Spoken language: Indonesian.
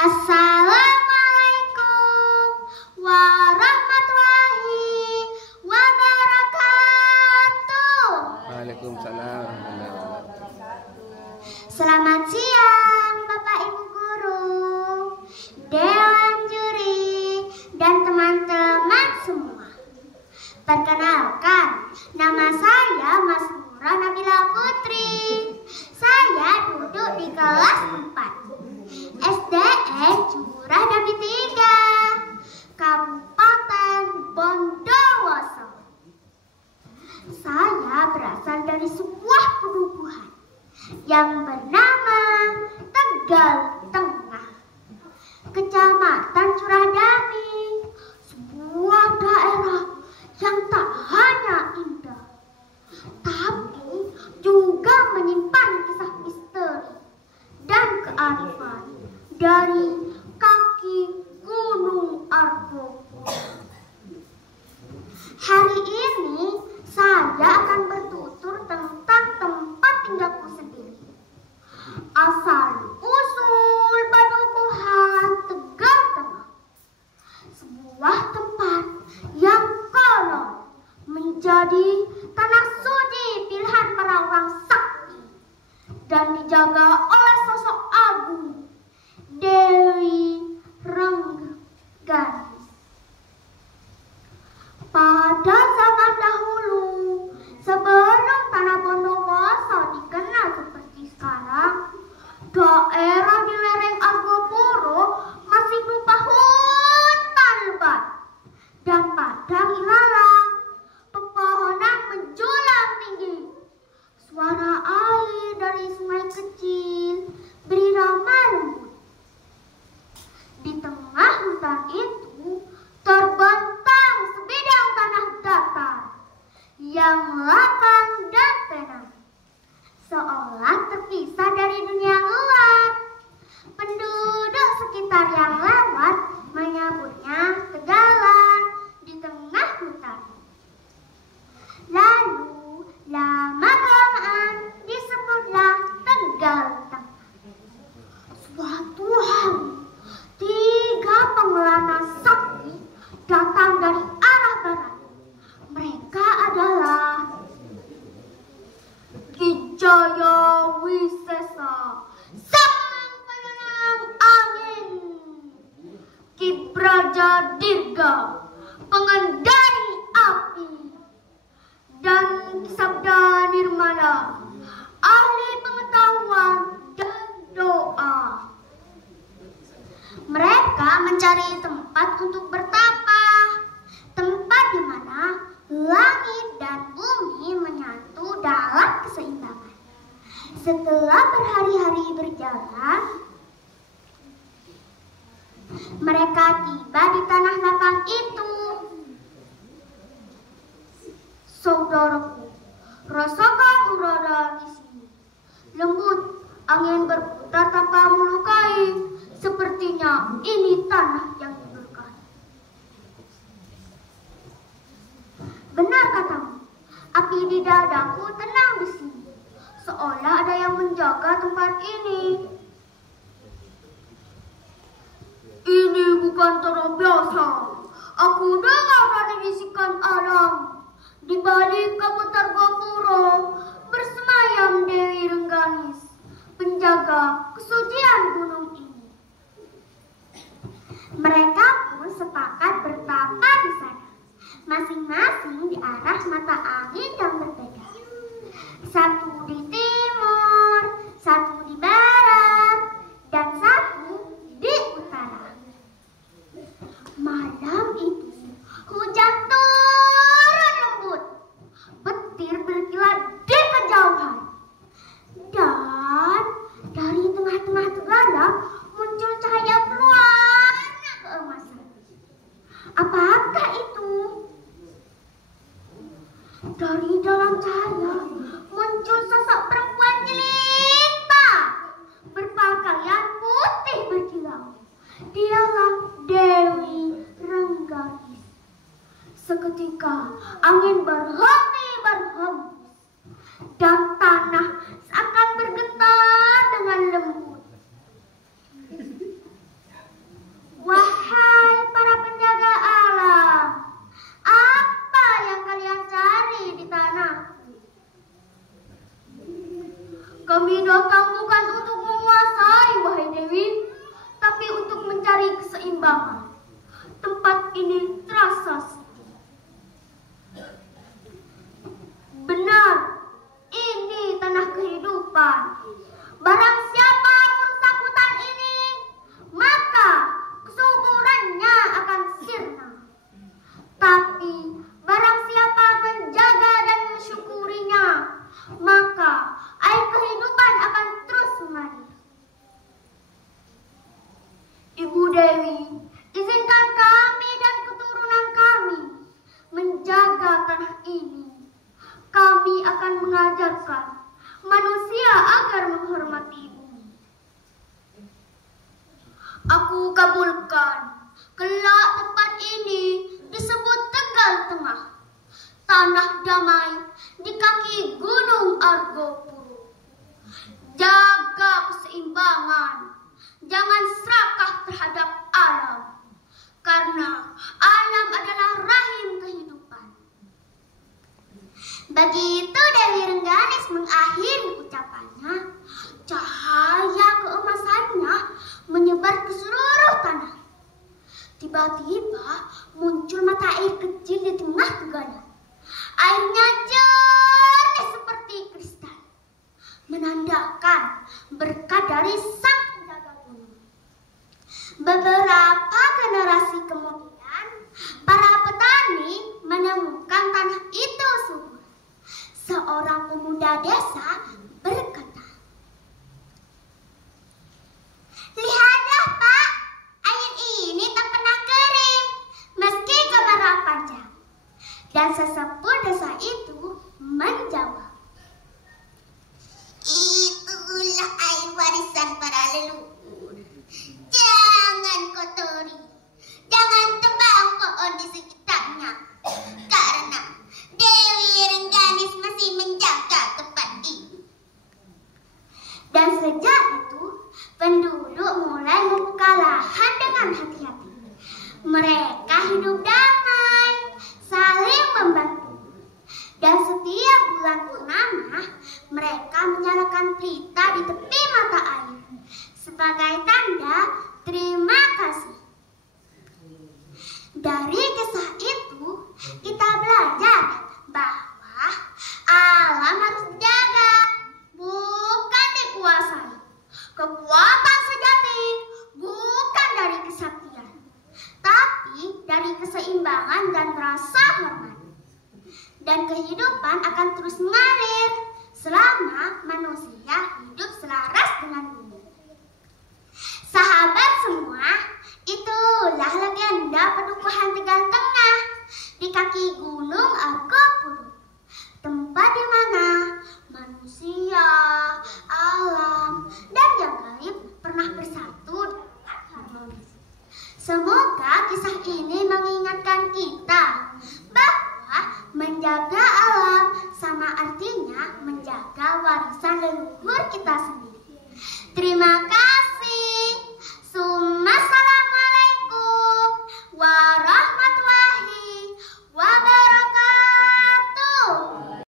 Assalamualaikum warahmatullahi wabarakatuh. Waalaikumsalam warahmatullahi wabarakatuh. Selamat siang Bapak Ibu Guru, Dewan Juri, dan teman-teman semua. Perkenalkan, nama saya Mas Nura Nabila Putri. Saya duduk di kelas 4 SDN Curah Damai 3, Kabupaten Bondowoso. Saya berasal dari sebuah perubuhan yang bernama Tegal Tengah, Kecamatan Curah Damai, sebuah daerah yang tak hanya indah, tapi juga menyimpan kisah misteri dan kearifan dari kaki Gunung Argopuro. Hari ini saya akan bertutur tentang tempat tinggalku sendiri, asal usul padukuhan Tegal Tengah, sebuah tempat yang konon menjadi tanah suci pilihan para orang sakti dan dijaga oleh sosok agung Dewi Rengganis. Pada zaman dahulu, sebelum tanah Bondowoso dikenal seperti sekarang, daerah di lereng Argopuro masih berupa hutan lebat dan padang ilalang. Pepohonan menjulang tinggi. Suara air dari sungai kecil berirama lembut. Di tengah hutan itu terbentang sebidang tanah datar yang lapang dan tenang, seolah terpisah dari dunia luar. Penduduk sekitar yang lewat menyebutnya Tegalan di tengah hutan. Lalu lama-kelamaan disebutlah Tegal Tengah. Suatu hari, 3 pengelana sakti datang dari arah barat. Mereka adalah Ki Jaya Wisesa, sang penenang angin; Ki Braja Dirga, pengendali api; dan Sabda Nirmala, ahli pengetahuan dan doa. Mereka mencari tempat untuk bertapa, tempat di mana langit dan bumi menyatu dalam keseimbangan. Setelah berhari-hari berjalan, mereka tiba di tanah lapang itu. Saudaraku, rasakan udara di sini. Lembut, angin berputar tanpa melukai. Sepertinya ini tanah yang diberkahi. Benar katamu, api di dadaku tenang di sini, seolah ada yang menjaga tempat ini. Ini bukan terang biasa. Aku dengar dari bisikan alam. Di balik kabut Argopuro bersemayam Dewi Rengganis, penjaga kesucian gunung ini. Mereka pun sepakat bertapa di sana, masing-masing di arah mata angin yang berbeda. Satu di timur, satu di barat, dan satu di utara. Malam itu hujan turun lembut, petir berkilat di kejauhan, dan dari tengah-tengah tegala muncul cahaya berwarna keemasan. Apakah itu? Dari dalam cahaya muncul sosok perempuan jelita berpakaian putih berkilau. Dialah Dewi Rengganis. Seketika angin berhenti berhembus dan tanah seakan bergetar dengan lembut. Dewi, izinkan kami dan keturunan kami menjaga tanah ini. Kami akan mengajarkan manusia agar menghormati bumi. Aku kabulkan, kelak tempat ini disebut Tegal Tengah, tanah damai di kaki Gunung Argopuro. Jaga keseimbangan, jangan serakah terhadap alam, karena alam adalah rahim kehidupan. Begitu Dewi Rengganis mengakhiri ucapannya, cahaya keemasannya menyebar ke seluruh tanah. Tiba-tiba muncul mata air kecil di tengah tegalan. Airnya jernih seperti kristal, menandakan berkat dari sang penjaga gunung. Beberapa generasi kemudian, para petani menemukan tanah itu subur. Seorang pemuda desa berkata, "Lihatlah Pak, air ini tak pernah kering, meski kemarau panjang." Dan sesepuh desa itu menjawab, "Itulah air warisan para leluhur. Jangan kotori, jangan tebang pohon di sekitarnya, karena Dewi Rengganis masih menjaga tempat ini." Dan sejak itu, penduduk mulai membuka lahan dengan hati-hati. Mereka hidup damai, saling membantu. Dan setiap bulan purnama, mereka menyalakan pelita di tepi mata air sebagai tanda terima kasih. Dari kisah itu, kita belajar bahwa alam harus dijaga, bukan dikuasai. Kekuatan sejati bukan dari kesaktian, tapi dari keseimbangan dan rasa hormat. Dan kehidupan akan terus mengalir selama manusia hidup selaras dengan bumi. Sahabat semua, itulah legenda Padukuhan Tegal Tengah di kaki Gunung Argopuro, tempat di mana manusia, alam, dan yang gaib pernah bersatu dengan harmonis. Semoga kisah ini mengingatkan kita bahwa menjaga alam sama artinya menjaga warisan leluhur kita sendiri. Terima kasih.